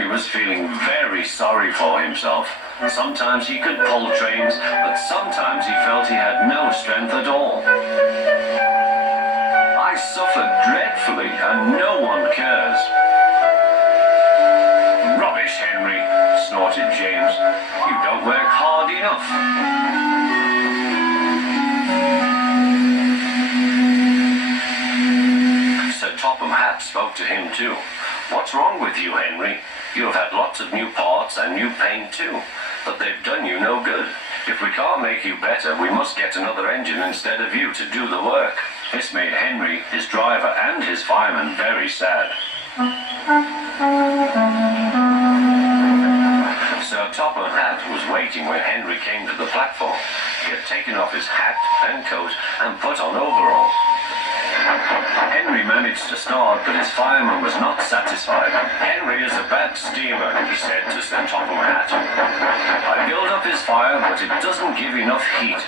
Henry was feeling very sorry for himself. Sometimes he could pull trains, but sometimes he felt he had no strength at all. I suffered dreadfully, and no one cares. Rubbish, Henry, snorted James. You don't work hard enough. Sir Topham Hatt spoke to him too. What's wrong with you, Henry? You have had lots of new parts and new paint too, but they've done you no good. If we can't make you better, we must get another engine instead of you to do the work. This made Henry, his driver and his fireman very sad. Sir Topham Hatt was waiting when Henry came to the platform. He had taken off his hat and coat and put on overalls. Henry managed to start, but his fireman was not satisfied. Henry is a bad steamer, he said to Sir Topham Hatt. I build up his fire, but it doesn't give enough heat.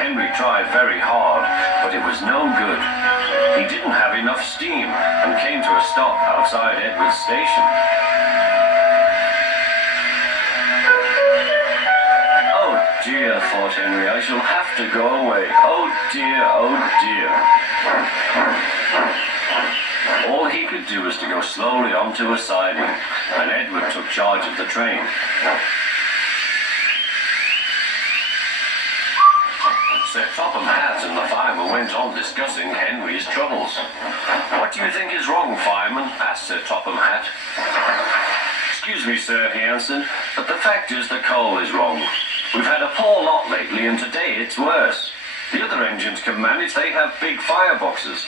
Henry tried very hard, but it was no good. He didn't have enough steam and came to a stop outside Edward's station. Dear, thought Henry, I shall have to go away. Oh dear, oh dear. All he could do was to go slowly onto a siding, and Edward took charge of the train. Sir Topham Hatt and the fireman went on discussing Henry's troubles. What do you think is wrong, fireman? Asked Sir Topham Hatt. Excuse me, sir, he answered, but the fact is the coal is wrong. We've had a poor lot lately, and today it's worse. The other engines can manage, they have big fireboxes.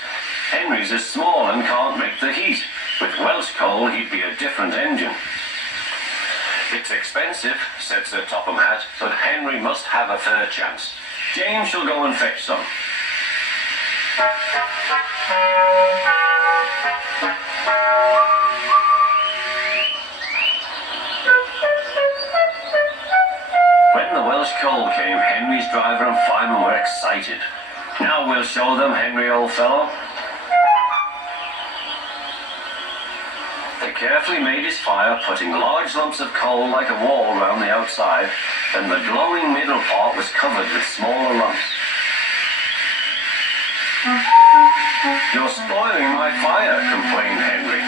Henry's is small and can't make the heat. With Welsh coal, he'd be a different engine. It's expensive, said Sir Topham Hatt, but Henry must have a fair chance. James shall go and fetch some. When the Welsh coal came, Henry's driver and fireman were excited. Now we'll show them, Henry, old fellow. They carefully made his fire, putting large lumps of coal like a wall round the outside, and the glowing middle part was covered with smaller lumps. You're spoiling my fire, complained Henry.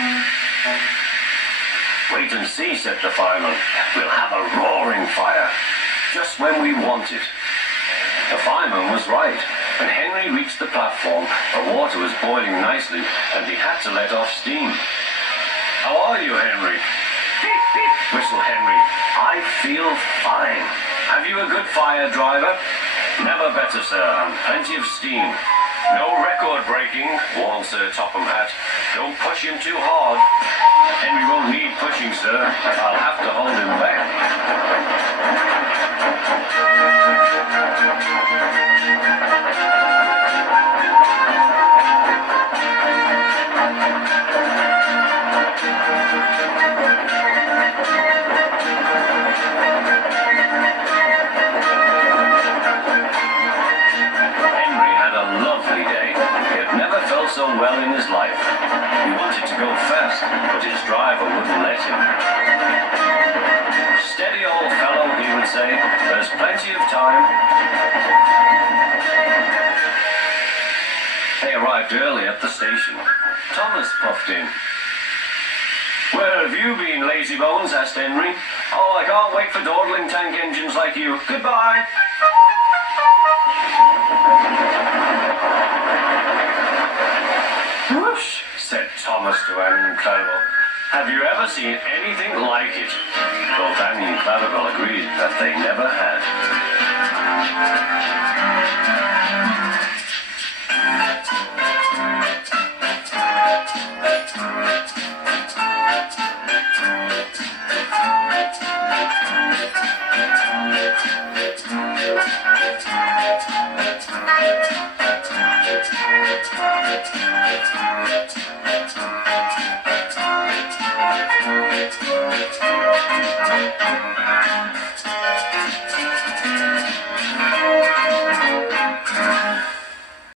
Wait and see, said the fireman. We'll have a roaring fire, just when we want it. The fireman was right. When Henry reached the platform, the water was boiling nicely, and he had to let off steam. How are you, Henry? Beep, beep, whistled Henry. I feel fine. Have you a good fire, driver? Never better, sir, and plenty of steam. No record breaking, warned Sir Topham Hatt. Don't push him too hard. Henry won't need pushing, sir. I'll have to hold him back. So well in his life. He wanted to go fast, but his driver wouldn't let him. Steady, old fellow, he would say. There's plenty of time. They arrived early at the station. Thomas puffed in. Where have you been, lazy bones? Asked Henry. Oh, I can't wait for dawdling tank engines like you. Goodbye. Whoosh, said Thomas to Annie and Clarabelle. Have you ever seen anything like it? Both Annie and Clarabelle agreed that they never had.